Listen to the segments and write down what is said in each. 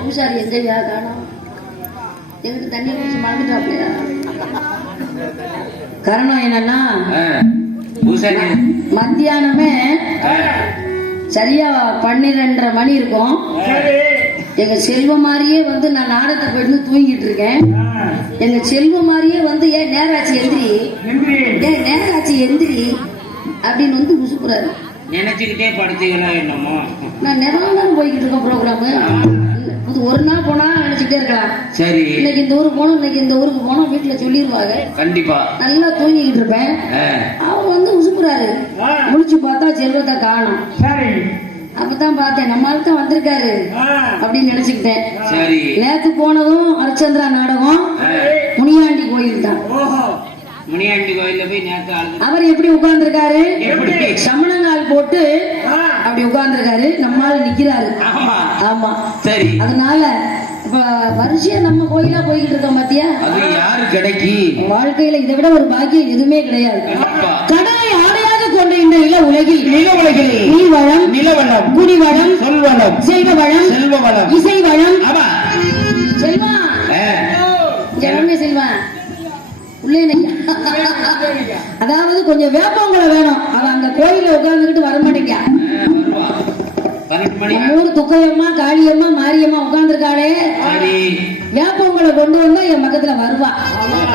பூசாரி எங்கேயா காணும் எங்களுக்கு தண்ணி குடிச்சு மறந்துட்டாப்லையா? காரணம் மத்தியானமே சரியா பன்னிரெண்டரை மணி இருக்கும். எங்க செல்வம் மாதிரியே வந்து நான் நாடகத்தை போயிட்டு தூங்கிட்டு இருக்கேன். எங்க செல்வம் மாதிரியே வந்து ஏன் நேராச்சு எந்திரி. ஏன் நேராச்சு எந்திரி. அப்படின்னு வந்து முசுப்புறாரு நினைச்சுக்கிட்டே படுத்தீங்களா என்னமோ? நான் நேரம் போய்கிட்டு இருக்கேன் ப்ரோக்ராமு அது ஒரு நாள் போனா நினைச்சுட்டே இருக்கலாம். சரி. இன்னைக்கு இந்த ஊருக்கு போனோம் இன்னைக்கு இந்த ஊருக்கு போனோம் வீட்டுல சொல்லிடுவாங்க கண்டிப்பா. நல்லா தூங்கிக்கிட்டு இருப்பேன். அவர் வந்து உசுப்புறாரு முழிச்சு பார்த்தா செல்வத்தை காணும். சரி. அப்பதான் பார்த்தேன் நம்ம ஆள் தான் வந்திருக்காரு. அப்படின்னு நினைச்சுக்கிட்டேன். சரி. நேத்து போனதும் ஹரிச்சந்திரா நாடகம். முனியாண்டி கோயில் தான் ஓஹோ. முனியாண்டி கோயில்ல போய் நேத்து அவர் எப்படி உட்கார்ந்திருக்காரு? எப்படி? சமணங்கால் போட்டு அப்படி உட்கார்ந்திருக்காரு. நம்மால நிக்கிறாரு. ஆமா. சரி. அதனால வரிசையா நம்ம கோயிலா போய்கிட்டு இருக்கோம் பாத்தியா? அது யாரு கிடைக்கி? வாழ்க்கையில இதை விட ஒரு பாக்கியம் எதுவுமே கிடையாது. கடலை ஆடையாக கொண்ட இந்த நில உலகில். நில உலகில். நீர்வளம் நிலவளம். குடிவளம் சொல்வளம். செல்வ வளம் செல்வ வளம் இசை வளம் ஆமா செல்வா செல்வா. அதாவது கொஞ்சம் வேப்பங்குளம் வேணும். அவன் அந்த கோயில உட்கார்ந்துகிட்டு வர மாட்டேங்க ஆ, வருவா. பன்னெண்டு மணி. துக்கையம்மா காளியம்மா மாரியம்மா உட்கார்ந்துருக்காளே. வேப்பங்குளை கொண்டு வந்தா என் பக்கத்துல வருவா.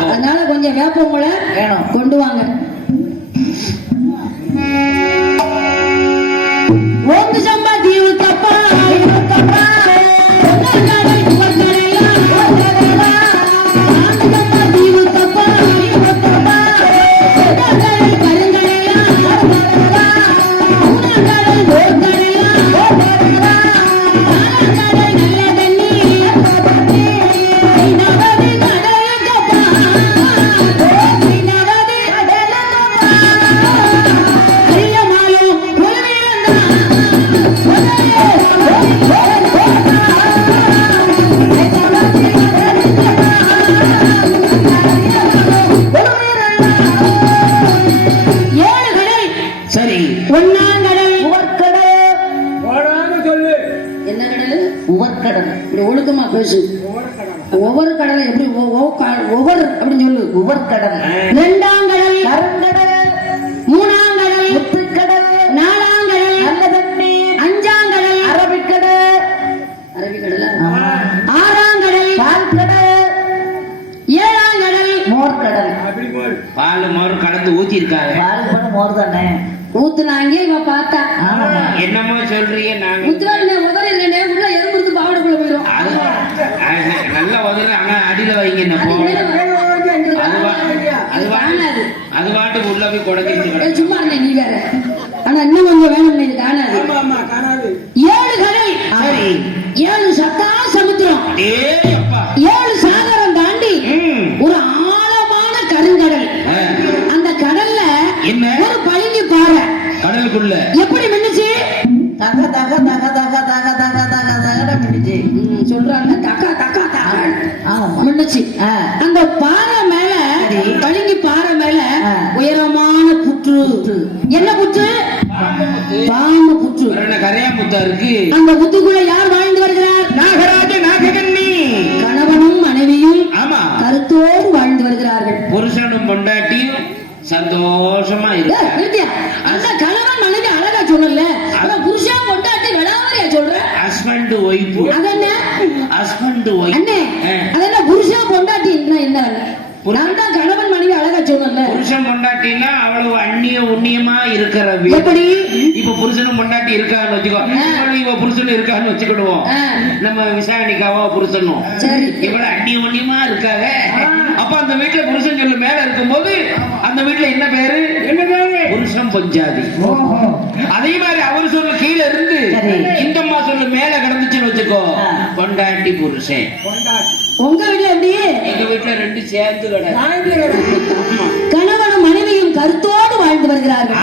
அதனால கொஞ்சம் வேப்பங்குளை வேணும். கொண்டு வாங்க. ஓங்கு சம்பா தீவு தப்பா தப்பா. பேசு ஒவ்வொரு கடலை எப்படி ஒவ்வொரு அப்படின்னு சொல்லு. உவர்கடல் ரெண்டாம் கடல். கருங்கடல் மூணாம் கடல். முத்துக்கடல் நாலாம் கடல். நல்ல தண்ணி அஞ்சாம் கடல். அரபிக்கடல் அரபிக்கடல் ஆறாம் கடல். பால்கடல் ஏழாம் கடல். மோர்கடல் அப்படி போல் பால் மோர் கலந்து ஊத்தி இருக்காங்க பால் பண்ண மோர் தானே. ஊத்துனாங்க இவ பார்த்தா. என்னமோ சொல்றீங்க நாங்க. முத்துவாங்க முதல்ல இல்லைனே உள்ள எறும்புறது பாவடைக்குள்ள போயிடும் அது அது உதவி ஆனா அடியில வைங்க என்ன அது போ மேல வர அது வா- அது வா- காணாது அது பாட்டுக்கு உள்ள போய் குடஞ்சிருச்சு சும்மா இருந்தேன் நீ வேற. ஆனா இன்னும் கொஞ்சம் வேணும் இது காணாது ஆமா ஆமா காணாது ஏழு கடல் சரி. ஏழு சத்தா சமுத்திரம். ஏழு சாகரம் தாண்டி. ஒரு ஆழமான கருங்கடல். அந்த கடல்ல என்ன? ஒரு பளிங்கு பாறை. கடலுக்குள்ள. எப்படி மின்னுச்சு? தக தக தக தக தக தக தக தகட மின்னுச்சு. சொல்றாங்க. ஆ. அந்த பாறை மேல சரி. பளிங்கு பாறை மேல. உயரமான புற்று. என்ன புற்று? பாம்பு புற்று. கரையா முத்தா இருக்கு. அந்த புத்துக்குள்ள யார் வாழ்ந்து வருகிறார்? நாகராஜ நாககன்னி கணவனும் மனைவியும் ஆமா. கருத்தோடு வாழ்ந்து வருகிறார்கள். புருஷனும் பொண்டாட்டியும் சந்தோஷமா இருக்க? அந்த கணவன் மனைவி அழகா சொல்லல. ஆனா புருஷன் கொண்டாட்டி விளாவறியா சொல்ற? Husband wife. அதென்ன? Husband wife. அண்ணே புருஷன் கொண்டாட்டி என்ன? நான் தான் கணவன் மனைவி அழகா சொல்லல புருஷன் பொண்டாட்டினா அவ்வளவு அந்நிய உண்ணியமா இருக்கிற. எப்படி? இப்ப புருஷனும் பொண்டாட்டி இருக்கான்னு வச்சுக்கோ. இவ புருஷனும் இருக்கான்னு வச்சுக்கிடுவோம். நம்ம விசாரணிக்காவா புருஷனும்? இவ்வளவு அந்நிய உண்ணியமா இருக்காக அப்ப அந்த வீட்டுல புருஷன் சொல்லு மேல இருக்கும்போது அந்த வீட்டுல என்ன பேரு? என்ன பேரு? புருஷன் பஞ்சாதி. அதே மாதிரி அவர் சொல்லு கீழே இருந்து. இந்த அம்மா சொல்லு மேல கிடந்துச்சுன்னு வச்சுக்கோ. பொண்டாட்டி புருஷன். கொண்டாட்டி உங்க வீட்டுல எப்படி? எங்க வீட்டுல ரெண்டு சேர்ந்து நாயந்திரன் கணவனும் மனைவியும் கருத்தோடு வாழ்ந்து வருகிறார்கள்.